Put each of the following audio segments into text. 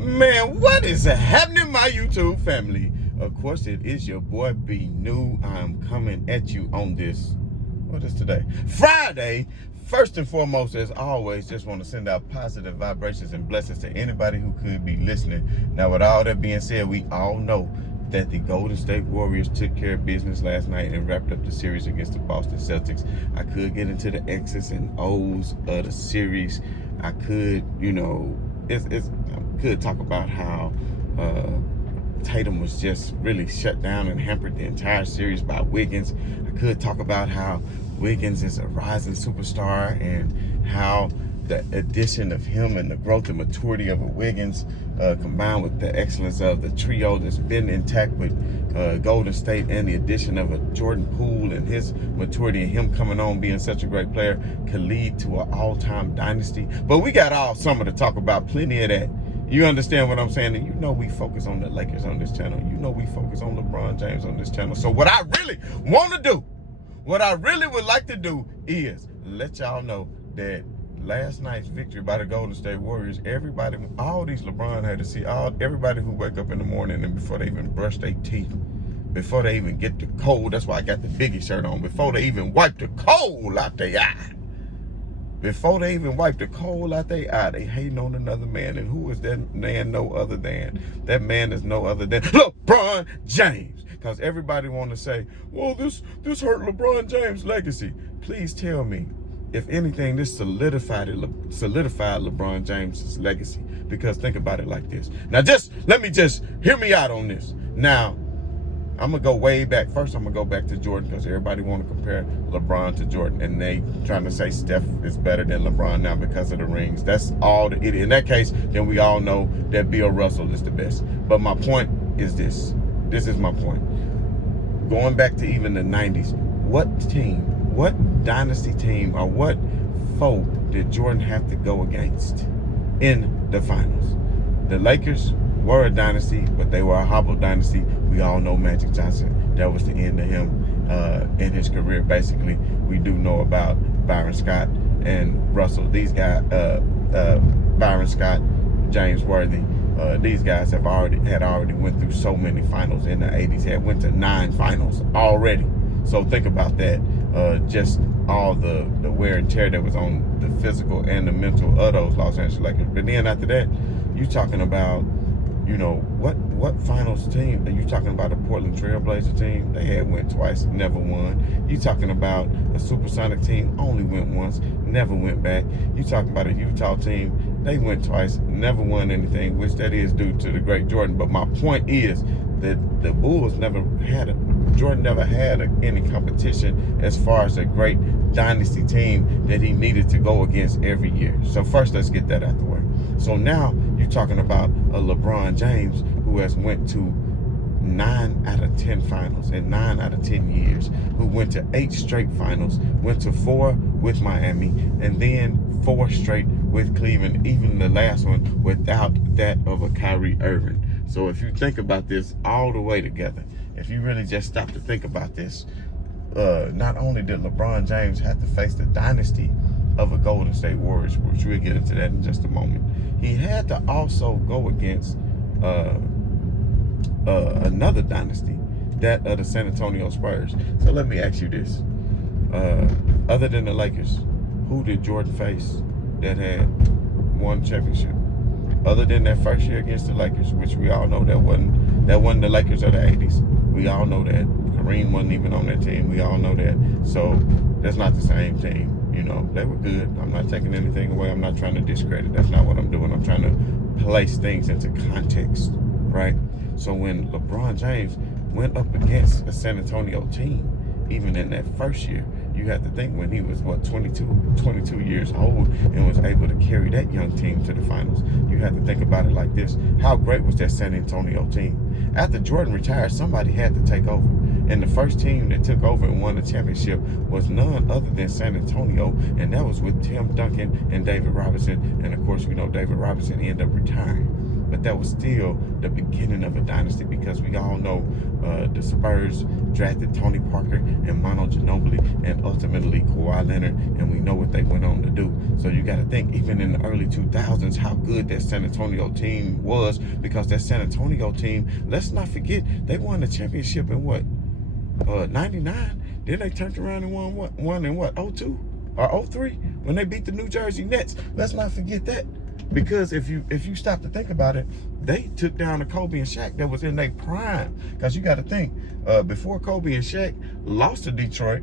Man, what is happening, my YouTube family? Of course, it is your boy B New. I'm coming at you on this, what is today? Friday. First and foremost, as always, just want to send out positive vibrations and blessings to anybody who could be listening. Now, with all that being said, we all know that the Golden State Warriors took care of business last night and wrapped up the series against the Boston Celtics. I could get into the X's and O's of the series. I could, I could talk about how Tatum was just really shut down and hampered the entire series by Wiggins. I could talk about how Wiggins is a rising superstar and how the addition of him and the growth and maturity of a Wiggins combined with the excellence of the trio that's been intact with Golden State and the addition of a Jordan Poole and his maturity and him coming on being such a great player could lead to an all-time dynasty. But we got all summer to talk about, plenty of that. You understand what I'm saying? And you know we focus on the Lakers on this channel. You know we focus on LeBron James on this channel. So what I really want to do, what I really would like to do is let y'all know that last night's victory by the Golden State Warriors, everybody, all these LeBron had to see, everybody who wake up in the morning and before they even brush their teeth, before they even get the cold, that's why I got the Biggie shirt on, before they even wipe the cold out their eye. Before they even wipe the coal out their eye, they hating on another man. And who is that man no other than? That man is no other than LeBron James. Because everybody want to say, well, this hurt LeBron James' legacy. Please tell me, if anything, this solidified LeBron James' legacy. Because think about it like this. Now, hear me out on this. Now, I'm going to go way back. First, I'm going to go back to Jordan because everybody want to compare LeBron to Jordan. And they trying to say Steph is better than LeBron now because of the rings. That's all. In that case, then we all know that Bill Russell is the best. But my point is this. This is my point. Going back to even the 90s, what dynasty team or what foe did Jordan have to go against in the finals? The Lakers were a dynasty, but they were a hobble dynasty. We all know Magic Johnson. That was the end of him in his career. Basically, we do know about Byron Scott and Russell. These guys, Byron Scott, James Worthy, these guys had already went through so many finals in the 80s. Had went to 9 finals already. So think about that. Just all the wear and tear that was on the physical and the mental of those Los Angeles Lakers. But then after that, you talking about, what finals team? Are you talking about a Portland Trailblazer team? They had went twice, never won. You talking about a Supersonic team, only went once, never went back. You talking about a Utah team, they went twice, never won anything, which that is due to the great Jordan. But my point is that the Bulls Jordan never had any competition as far as a great dynasty team that he needed to go against every year. So first, let's get that out the way. So now you're talking about a LeBron James who has went to 9 out of 10 finals in 9 out of 10 years, who went to 8 straight finals, went to 4 with Miami, and then 4 straight with Cleveland, even the last one without that of a Kyrie Irving. So if you think about this all the way together, if you really just stop to think about this, not only did LeBron James have to face the dynasty of a Golden State Warriors, which we'll get into that in just a moment, he had to also go against another dynasty, that of the San Antonio Spurs. So let me ask you this. Other than the Lakers, who did Jordan face that had won championship? Other than that first year against the Lakers, which we all know that wasn't the Lakers of the 80s. We all know that. Kareem wasn't even on that team. We all know that. So that's not the same team. They were good. I'm not taking anything away. I'm not trying to discredit. That's not what I'm doing. I'm trying to place things into context, right? So when LeBron James went up against a San Antonio team, even in that first year, you have to think when he was, 22 years old and was able to carry that young team to the finals. You have to think about it like this. How great was that San Antonio team? After Jordan retired, somebody had to take over. And the first team that took over and won the championship was none other than San Antonio, and that was with Tim Duncan and David Robinson. And of course, we know David Robinson ended up retiring. but that was still the beginning of a dynasty, because we all know the Spurs drafted Tony Parker and Manu Ginobili and ultimately Kawhi Leonard, and we know what they went on to do. So you got to think, even in the early 2000s, how good that San Antonio team was, because that San Antonio team, let's not forget, they won the championship in what, 99? Then they turned around and won in what, 02 or 03 when they beat the New Jersey Nets. Let's not forget that. Because if you stop to think about it, they took down the Kobe and Shaq that was in their prime. Because you got to think, before Kobe and Shaq lost to Detroit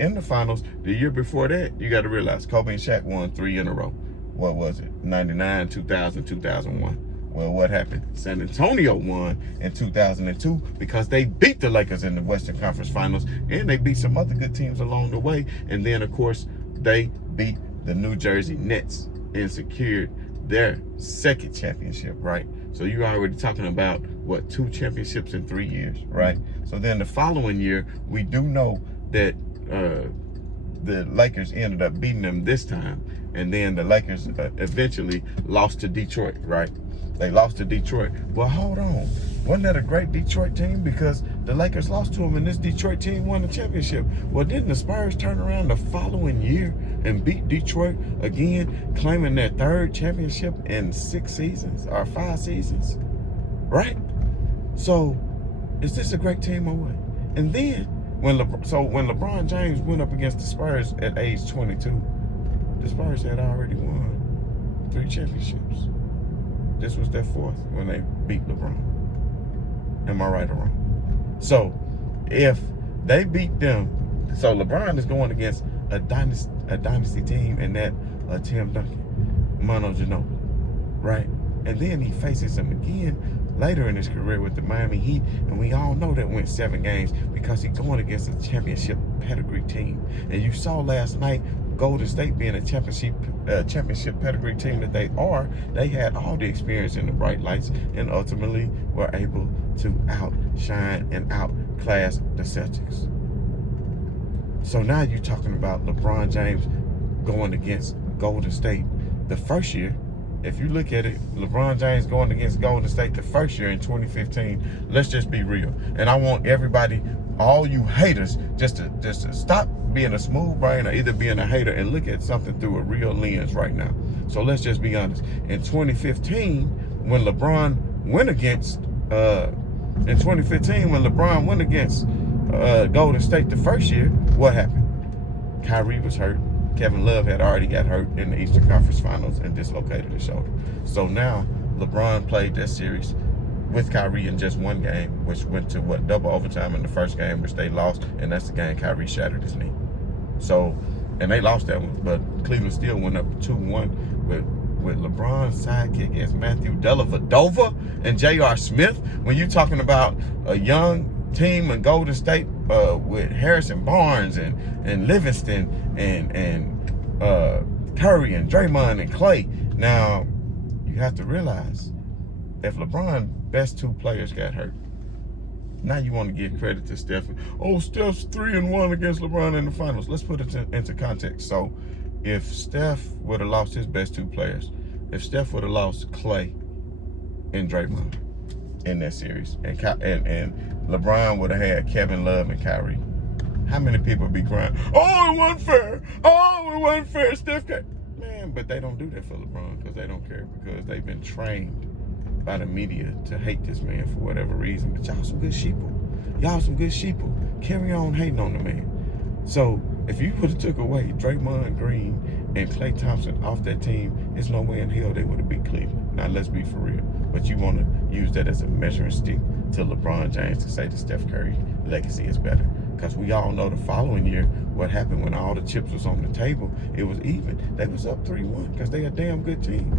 in the finals, the year before that, you got to realize Kobe and Shaq won 3 in a row. What was it? 99, 2000, 2001. Well, what happened? San Antonio won in 2002 because they beat the Lakers in the Western Conference Finals, and they beat some other good teams along the way. And then, of course, they beat the New Jersey Nets and secured their second championship, right? So you're already talking about, what, 2 championships in 3 years, right? So then the following year, we do know that the Lakers ended up beating them this time, and then the Lakers eventually lost to Detroit, right? They lost to Detroit. Well, hold on. Wasn't that a great Detroit team? Because the Lakers lost to them, and this Detroit team won the championship. Well, didn't the Spurs turn around the following year and beat Detroit again, claiming their 3rd championship in 6 seasons or 5 seasons? Right? So, is this a great team or what? And then, when LeBron James went up against the Spurs at age 22, the Spurs had already won 3 championships. This was their 4th when they beat LeBron. Am I right or wrong? So, if they beat them, so LeBron is going against a dynasty team, and that Tim Duncan, Manu Ginobili, right? And then he faces him again later in his career with the Miami Heat, and we all know that went 7 games because he's going against a championship pedigree team. And you saw last night, Golden State being a championship pedigree team that they are, they had all the experience in the bright lights and ultimately were able to outshine and outclass the Celtics. So now you're talking about LeBron James going against Golden State the first year. If you look at it, LeBron James going against Golden State the first year in 2015, let's just be real. And I want everybody, all you haters, just to stop being a smooth brain or either being a hater and look at something through a real lens right now. So let's just be honest. In 2015, when LeBron went against Golden State the first year, what happened? Kyrie was hurt. Kevin Love had already got hurt in the Eastern Conference Finals and dislocated his shoulder. So now LeBron played that series with Kyrie in just 1 game, which went to double overtime in the first game, which they lost, and that's the game Kyrie shattered his knee. So, and they lost that one, but Cleveland still went up 2-1 with LeBron's sidekick as Matthew Dellavedova and J.R. Smith. When you're talking about a young team in Golden State with Harrison Barnes and Livingston and Curry and Draymond and Clay. Now, you have to realize, if LeBron's best 2 players got hurt, now you want to give credit to Steph. Oh, Steph's 3-1 against LeBron in the finals. Let's put it into context. So, if Steph would have lost his best 2 players, if Steph would have lost Clay and Draymond in that series, and LeBron would have had Kevin Love and Kyrie, how many people would be crying, oh, it wasn't fair. Oh, it wasn't fair, Steph Curry. Man, but they don't do that for LeBron because they don't care, because they've been trained by the media to hate this man for whatever reason. But y'all some good sheeple. Y'all some good sheeple. Carry on hating on the man. So if you would have took away Draymond Green and Klay Thompson off that team, there's no way in hell they would have beat Cleveland. Now let's be for real. But you want to use that as a measuring stick to LeBron James to say that Steph Curry's legacy is better. Because we all know the following year what happened when all the chips was on the table. It was even. They was up 3-1 because they a damn good team.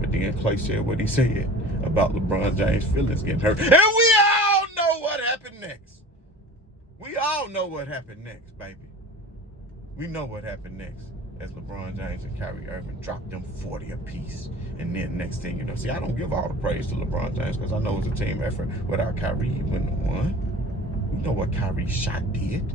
But then Klay said what he said about LeBron James' feelings getting hurt. And we all know what happened next. We all know what happened next, baby. We know what happened next as LeBron James and Kyrie Irving dropped them 40 apiece. And then next thing you know, see, I don't give all the praise to LeBron James because I know it's a team effort. Without Kyrie, he wouldn't have won. You know what Kyrie's shot did.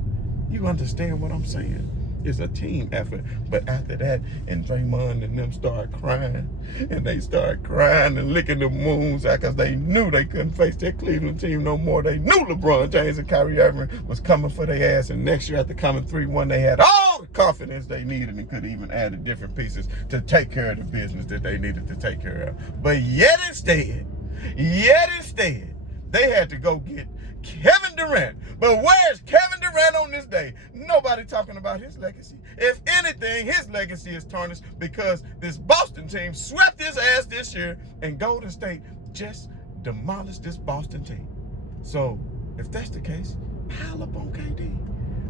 You understand what I'm saying? It's a team effort. But after that, and Draymond and them started crying, and they started crying and licking the wounds because they knew they couldn't face that Cleveland team no more. They knew LeBron James and Kyrie Irving was coming for their ass, and next year after coming 3-1, they had all the confidence they needed and could even add the different pieces to take care of the business that they needed to take care of. But yet instead, they had to go get Kevin Durant. But where's Kevin Durant on this day? Nobody talking about his legacy. If anything, his legacy is tarnished because this Boston team swept his ass this year, and Golden State just demolished this Boston team. So if that's the case, pile up on KD.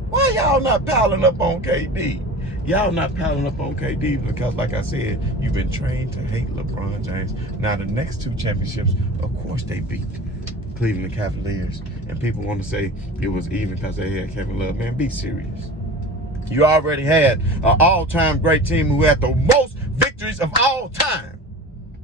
Why y'all not piling up on KD? Y'all not piling up on KD because, like I said, you've been trained to hate LeBron James. Now, the next 2 championships, of course, they beat Cleveland Cavaliers. And people want to say it was even because they had Kevin Love. Man, be serious. You already had an all-time great team who had the most victories of all time.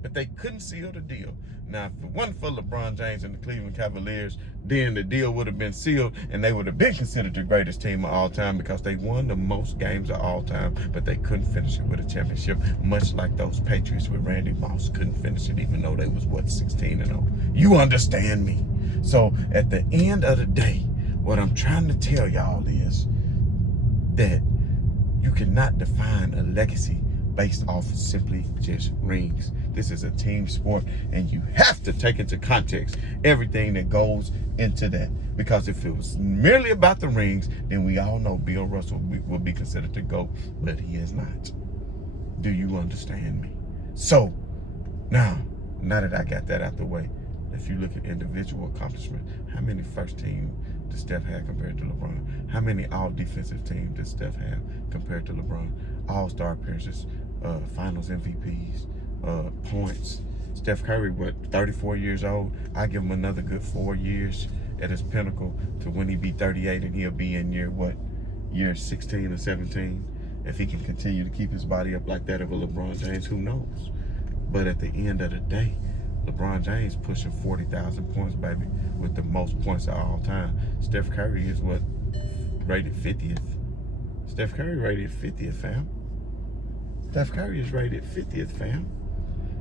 But they couldn't seal the deal. Now, if it wasn't for LeBron James and the Cleveland Cavaliers, then the deal would have been sealed, and they would have been considered the greatest team of all time because they won the most games of all time, but they couldn't finish it with a championship, much like those Patriots with Randy Moss couldn't finish it even though they was, 16-0. You understand me? So at the end of the day, what I'm trying to tell y'all is that you cannot define a legacy based off of simply just rings. This is a team sport, and you have to take into context everything that goes into that. Because if it was merely about the rings, then we all know Bill Russell will be considered the GOAT, but he is not. Do you understand me? So, now that I got that out the way, if you look at individual accomplishment, how many first team does Steph have compared to LeBron? How many all-defensive teams does Steph have compared to LeBron? All-star appearances, finals MVPs, points. Steph Curry, 34 years old? I give him another good 4 years at his pinnacle to when he be 38, and he'll be in year 16 or 17. If he can continue to keep his body up like that of a LeBron James, who knows? But at the end of the day, LeBron James pushing 40,000 points, baby, with the most points of all time. Steph Curry is rated 50th. Steph Curry rated 50th, fam. Steph Curry is rated 50th, fam.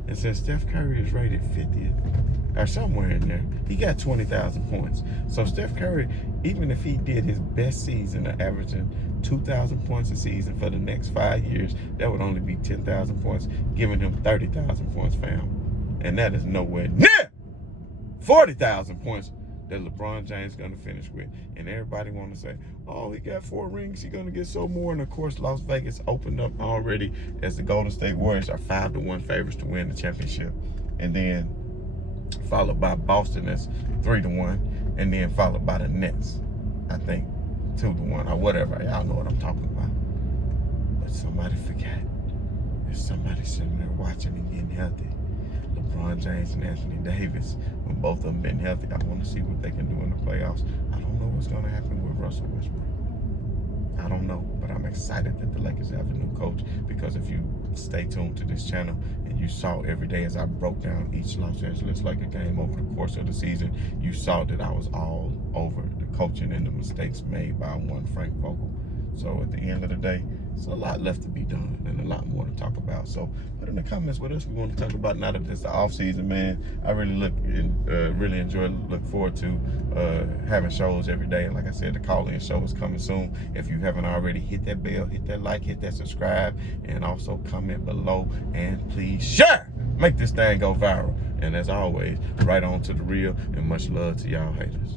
And since Steph Curry is rated 50th, or somewhere in there, he got 20,000 points. So Steph Curry, even if he did his best season of averaging 2,000 points a season for the next 5 years, that would only be 10,000 points, giving him 30,000 points, fam. And that is nowhere near 40,000 points that LeBron James is going to finish with. And everybody want to say, oh, he got 4 rings, he's going to get so more. And of course, Las Vegas opened up already as the Golden State Warriors are 5-1 favorites to win the championship. And then followed by Boston as 3-1. And then followed by the Nets, I think 2-1 or whatever. Y'all know what I'm talking about. But somebody forgot. There's somebody sitting there watching and getting healthy. LeBron James and Anthony Davis, when both of them been healthy, I want to see what they can do in the playoffs. I don't know what's going to happen with Russell Westbrook. I don't know, but I'm excited that the Lakers have a new coach, because if you stay tuned to this channel and you saw every day as I broke down each Los Angeles Lakers game over the course of the season, you saw that I was all over the coaching and the mistakes made by one Frank Vogel. So at the end of the day, there's a lot left to be done and a lot more to talk about. So put in the comments what else we want to talk about now that it's the off season, man. I really look forward to having shows every day. And like I said, the call-in show is coming soon. If you haven't already, hit that bell, hit that like, hit that subscribe, and also comment below, and please share. Make this thing go viral. And as always, right on to the real, and much love to y'all haters.